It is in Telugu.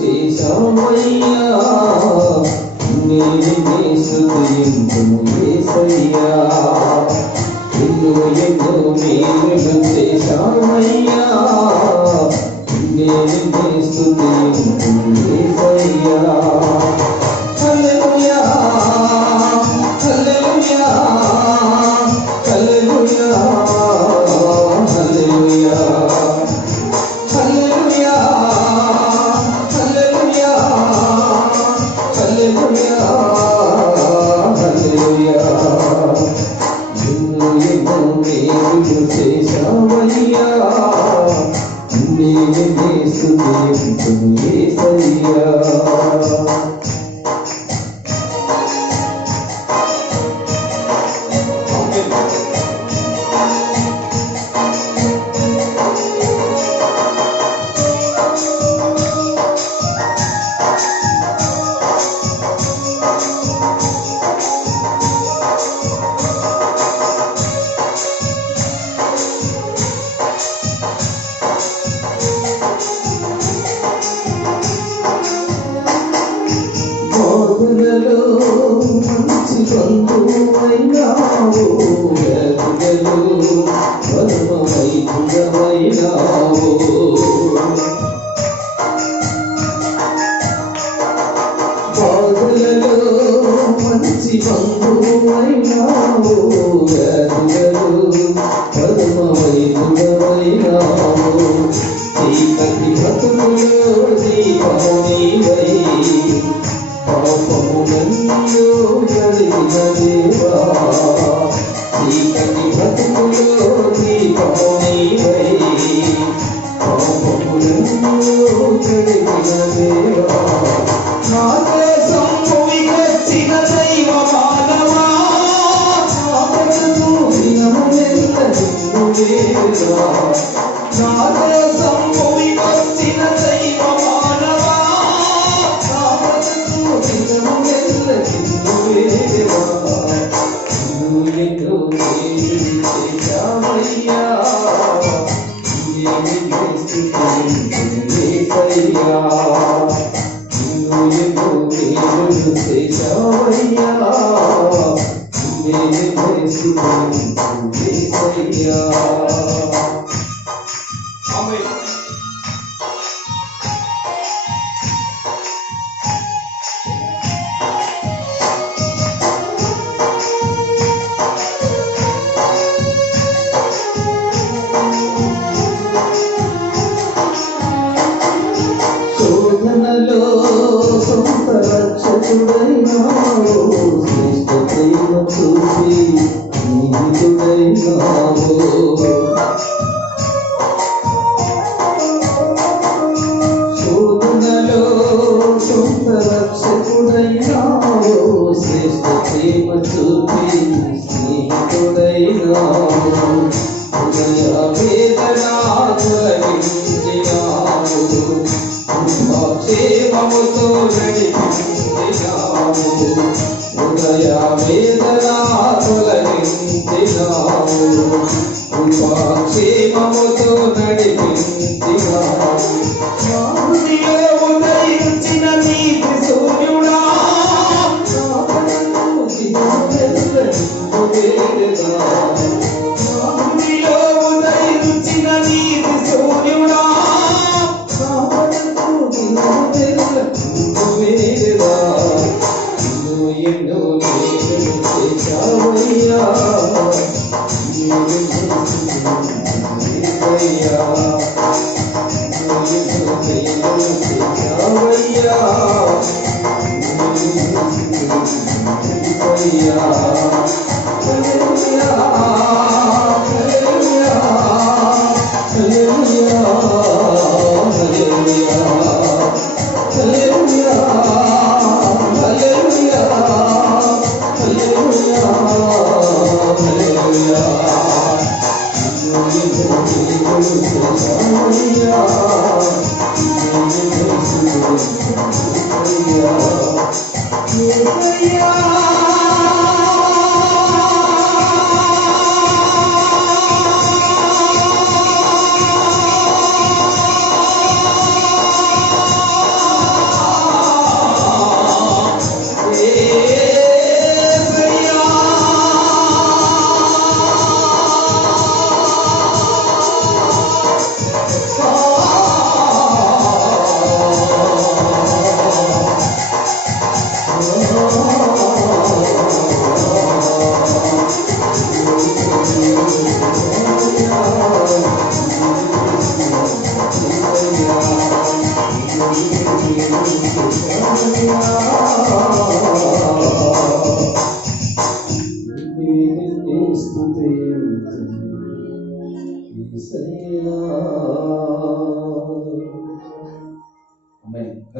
చేశావయ్యా నిన్నే స్తుతింతును యేసయ్యా ఎన్నో మేలులు చేశావయ్యా నిన్నే స్తుతింతును యేసయ్యా హల్లెలూయా హల్లెలూయా హల్లెలూయా హల్లెలూయా హల్లెలూయా హల్లెలూయా హల్లెలూయా హల్లెలూయా నిన్ను ఎన్నో మేలులు చేశావయ్యా నిన్నే స్తుతింతును యేసయ్యా బాధలలో మంచి బంధువైనావు వ్యాధులలో పరమవైద్యుడవైనావు బాధలలో మంచి బంధువైనావు వ్యాధులలో పరమవైద్యుడవైనావు చీకటి బ్రతుకులో దీపము నీవై పాపములన్నో కలిగిన దేవా చీకటి బ్రతుకులో దీపము నీవై పాపములన్నో కలిగిన దేవా నా దేశం భూమికొచ్చిన దైవ మానవా నా బ్రతుకు దినములెల్ల నిన్ను వేడురా నా దేశం భూమికొచ్చిన దైవ మానవా నా బ్రతుకు దినములెల్ల నిన్ను వేడురా నువ్వు ఎన్నో మేలు చేశావయ్యా నిన్నే స్తుతింతును యేసయ్యా నిన్ను ఎన్నో మేలు చేశావయ్యా నిన్నే స్తుతింతును యేసయ్యా ఆమేన్ శోధనలో సొంత రక్షకుడైనావు శ్రేష్ఠ ప్రేమ చూసి స్నేహితుడైనావు శోధనలో సొంత రక్షకుడైనావు శ్రేష్ఠ ప్రేమ చూసి స్నేహితుడైనావు హృదయ వేదనా తొలగించినావు క్షేమముతో నడిపించినావు హృదయ వేదనా తొలగించినావు క్షేమముతో నడిపించినావు నా హృదయ ఉదయించిన నీతి సూర్యుడా నా బ్రతుకు దినములెల్ల నిన్ను వేడురా నా హృదయ ఉదయించిన నీతి సూర్యుడా నా బ్రతుకు దినములెల్ల నిన్ను వేడురా నిన్ను ఎన్నో మేలులు చేశావయ్యా నిన్ను స్తుతింతును యేసయ్యా నిన్ను ఎన్నో మేలులు చేశావయ్యా నిన్ను స్తుతింతును యేసయ్యా హల్లెలూయా హల్లెలూయా హల్లెలూయా హల్లెలూయా హల్లెలూయా హల్లెలూయా హల్లెలూయా హల్లెలూయా నిన్ను ఎన్నో మేలులు చేశావయ్యా నిన్ను స్తుతింతును స్తుతి